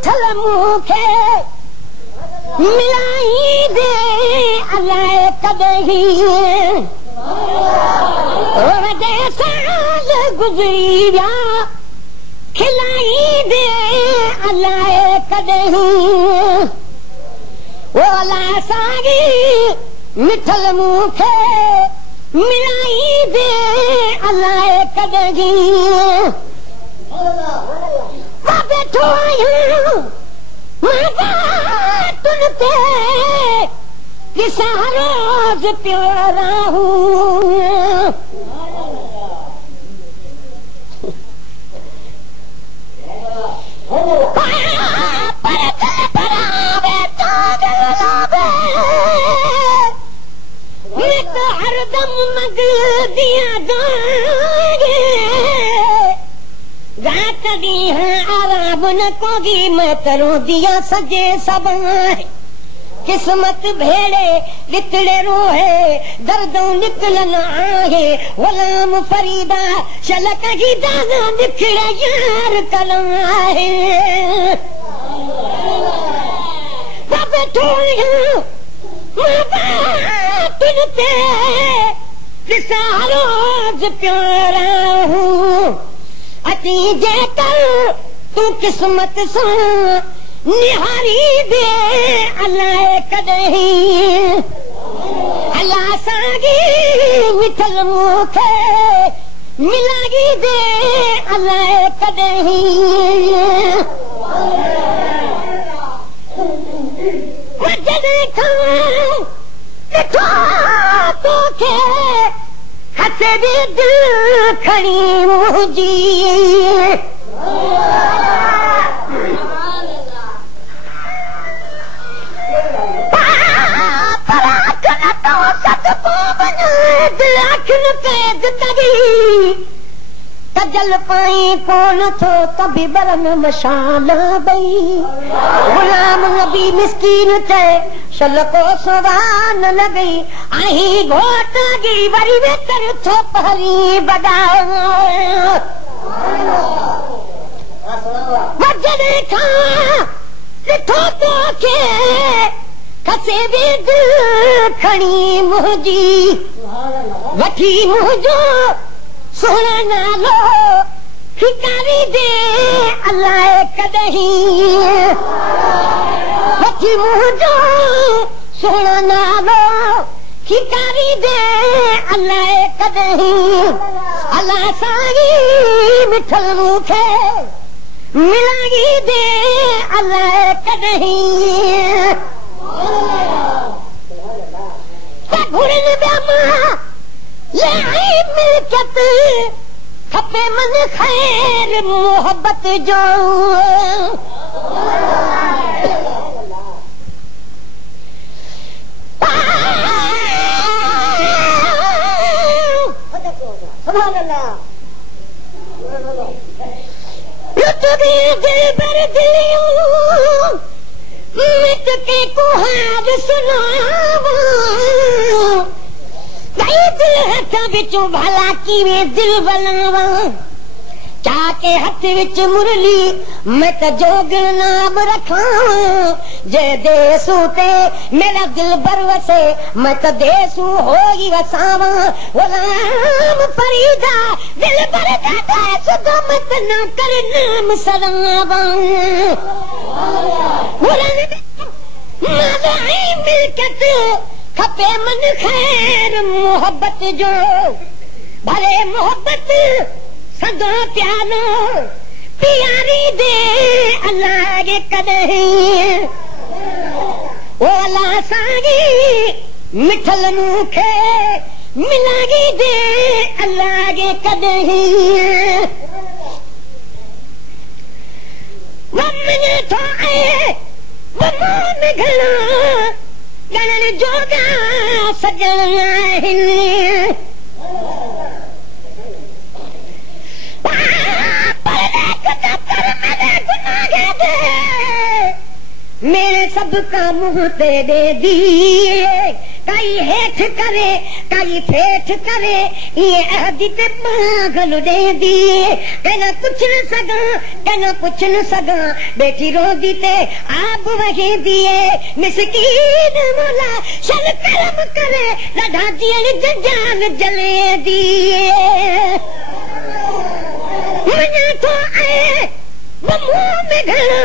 मिठल मूंखे मिलाई दे अलाए कॾहिं वॾे साल गुज़री विया खिलाई दे अलाए कॾहिं अलाए साॻी मिठल मूंखे मिलाई दे अलाए कॾहिं मां वेठो आहियां मां तुन ते ॾिसां रोज़ पियो रहूं हरदम मगदिया रात ॾींहुं आराम न कोगी मैं करूं दिया सजे सब किस्मत भेड़े लितड़े रोहे दर्दों निकलन आहे गुलाम फरीदा शलक की दाना निकड़े यार कलम आहे बाबे ठोड़िया तुन ते ॾिसां रोज़ पियो रहूं अची जेकर तूं किस्मत सां निहारी दे अलाए कॾहिं अलाह साॻी मिठल मूंखे मिलाई दे अलाए कॾहिं जॾहिं खां ॾिठो तोखे हथ जी दिलि खणी मुंहिंजी कजल पाई कोन थो कभी बरन मशाल बई गुलाम नबी मिस्कीन चए शलको सवान न गई आई घोट गी वरी वेतर थो पहरी बगाओ वजने खां ॾिठो तोखे खसे बि दिलि खणी मुंहिंजी वठी मुंहिंजो सोना नालो फिकारी दे अलाए कॾहिं वठी मुंहिंजो सोना नालो फिकारी दे अलाए कॾहिं अलाह साॻी मिठल मूंखे मिलाई दे अलाए कॾहिं घुरनि ॿिया मां मिल्कियत खपे मन ख़ैर मोहबत जो मिट के कुहार सुनावा दिल हथ विचों भला कीवे दिल बनावा चाके हथ विच मुरली मैं त जोग नाम रखां जे देसू ते मेरा दिल बरवसे मैं त देसू होई वसावा गुलाम फरीदा दिल बरदा देस दो मत ना कर नाम सरावा मिल्कियत खपे मन ख़ैर मोहब्बत जो भले मोहब्बत सदा प्यारो प्यारी दे अल्लाह के कॾहिं ओ अल्लाह साॻी मिठल मूंखे मिलाई दे अल्लाह के कॾहिं वमन थो आहे वमन घणा ॻणण जोगा सजण आहिनि मेरे सब का मुंह ते दे दिए कई हेठ करे काई ठेठ करे ये अहदी ते पागल दे दिए कहना कुछ न सगा कहना कुछ न सगा बेटी रो दी ते आप वही दिए मिसकीन मोला शन करम करे लड़ा दिए जान जले दिए मना तो आए वो मुंह में घड़ा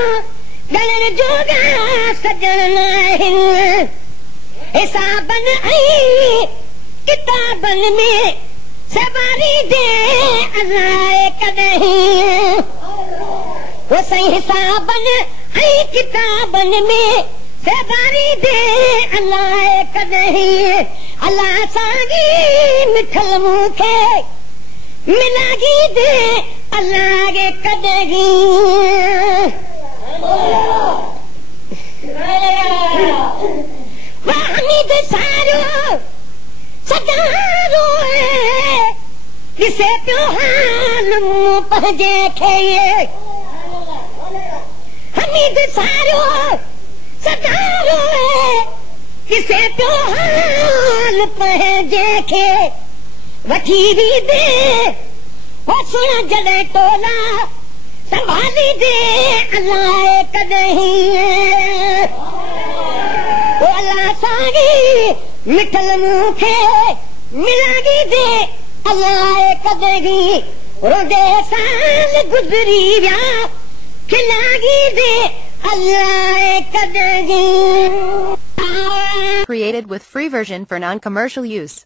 गलन जोगा सजन नहीं हिसाबन आई किताबन में सवारी दे अज़ाए कदहीं वो सही हिसाबन आई किताबन में सवारी दे अल्लाह कदहीं अल्लाह सागी मिठल मुखे मिलागी दे अल्लाह कदहीं वाहमीद सारो सदारो जिसे प्योहान मुँह पहजे खेये हमीद सारो सदारो जिसे प्योहान पहजे खे वठी भी दे वो सुना जड़े टोला संभाली दे अल्लाह कदहीं वो अल्लाह सागी मिठल मुखे मिलागी दे अल्लाह कदहीं रोदे साल गुजरी व्या खिलागी दे अल्लाह कदहीं. Created with free version for non-commercial use.